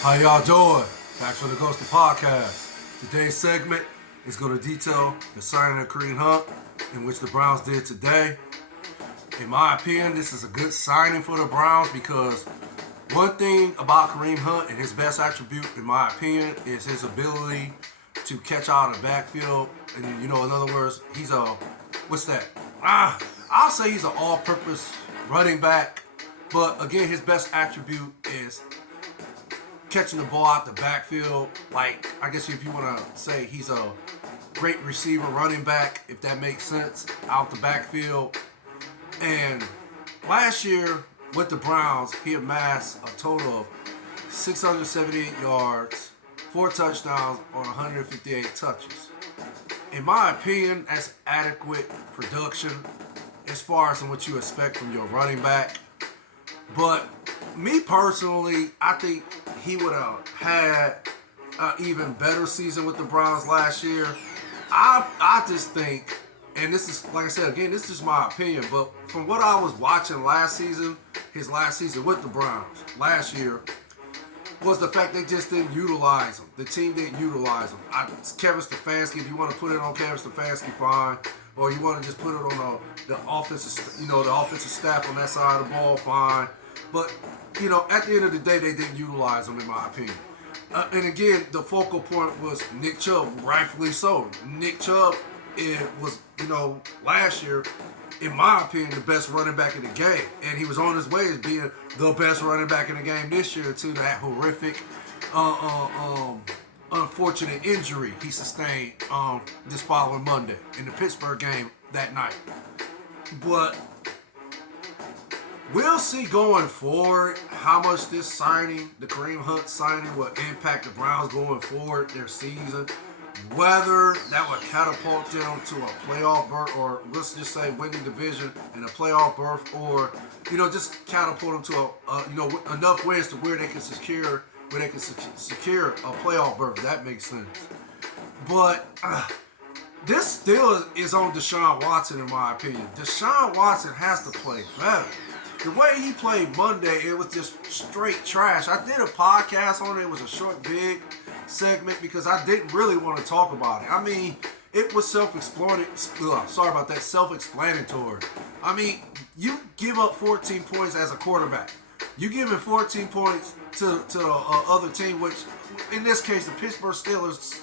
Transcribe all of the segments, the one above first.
How y'all doing? Back for the Ghost of Podcast. Today's segment is going to detail the signing of Kareem Hunt, in which the Browns did today. In my opinion, this is a good signing for the Browns because one thing about Kareem Hunt and his best attribute, in my opinion, is his ability to catch out of the backfield. And, in other words, he's a, what's that? I'll say he's an all-purpose running back. But, again, his best attribute is catching the ball out the backfield. Like, I guess if you want to say he's a great receiver running back, if that makes sense, out the backfield. And last year with the Browns, he amassed a total of 678 yards, 4 touchdowns on 158 touches. In my opinion, that's adequate production as far as what you expect from your running back. But me personally, I think he would have had an even better season with the Browns last year. I just think, and this is, like I said, again, this is just my opinion, but from what I was watching last season, his last season with the Browns last year, was the fact they just didn't utilize him. The team didn't utilize him. Kevin Stefanski, if you want to put it on Kevin Stefanski, fine. Or you want to just put it on the offensive, the offensive staff on that side of the ball, fine. But, at the end of the day, they didn't utilize him, in my opinion. And again, the focal point was Nick Chubb, rightfully so. Nick Chubb was, last year, in my opinion, the best running back in the game. And he was on his way to being the best running back in the game this year, to that horrific, unfortunate injury he sustained this following Monday in the Pittsburgh game that night. But we'll see going forward how much this signing, the Kareem Hunt signing, will impact the Browns going forward, their season. Whether that would catapult them to a playoff berth, or let's just say winning division and a playoff berth, or just catapult them to enough wins to where they can secure a playoff berth. If that makes sense. But this still is on Deshaun Watson, in my opinion. Deshaun Watson has to play better. The way he played Monday, it was just straight trash. I did a podcast on it. It was a short, big segment because I didn't really want to talk about it. I mean, it was self-explanatory. I mean, you give up 14 points as a quarterback. You giving 14 points to the other team, which in this case, the Pittsburgh Steelers,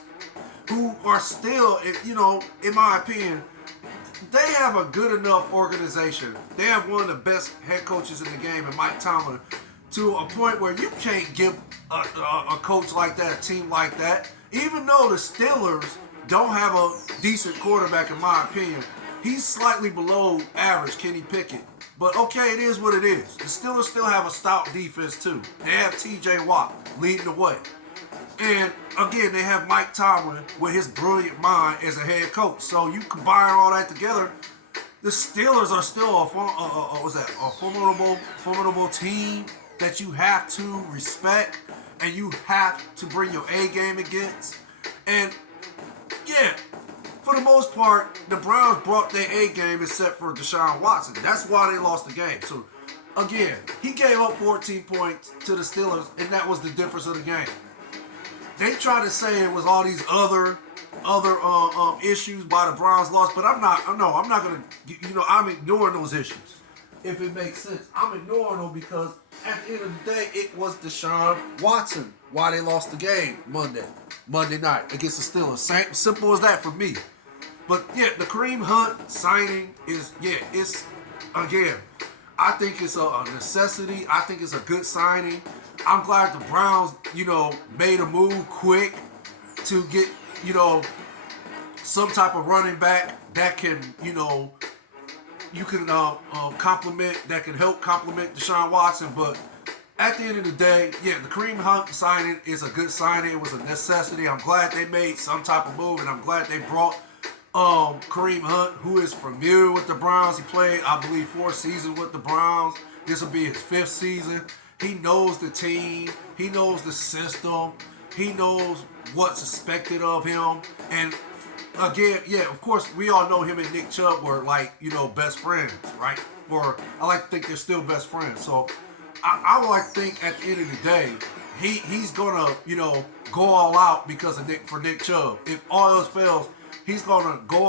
who are still, in my opinion, they have a good enough organization. They have one of the best head coaches in the game, in Mike Tomlin, to a point where you can't give a coach like that, a team like that. Even though the Steelers don't have a decent quarterback, in my opinion, he's slightly below average, Kenny Pickett. But okay, it is what it is. The Steelers still have a stout defense too. They have T.J. Watt leading the way. And again, they have Mike Tomlin with his brilliant mind as a head coach. So you combine all that together, the Steelers are still a formidable team that you have to respect and you have to bring your A game against. And yeah, for the most part, the Browns brought their A game except for Deshaun Watson. That's why they lost the game. So again, he gave up 14 points to the Steelers, and that was the difference of the game. They try to say it was all these other issues why the Browns lost, but I'm not gonna. I'm ignoring those issues. If it makes sense, I'm ignoring them because at the end of the day, it was Deshaun Watson why they lost the game Monday night against the Steelers. Simple as that for me. But yeah, the Kareem Hunt signing is it's again. I think it's a necessity. I think it's a good signing. I'm glad the Browns, made a move quick to get, some type of running back that can, you can complement, that can help complement Deshaun Watson. But at the end of the day, yeah, the Kareem Hunt signing is a good signing. It was a necessity. I'm glad they made some type of move, and I'm glad they brought Kareem Hunt, who is familiar with the Browns. He played, I believe, 4 seasons with the Browns. This will be his 5th season. He knows the team. He knows the system. He knows what's expected of him. And again, yeah, of course, we all know him and Nick Chubb were best friends, right? Or I like to think they're still best friends. So I would like to think at the end of the day, he's gonna go all out because of Nick Chubb. If all else fails, he's gonna go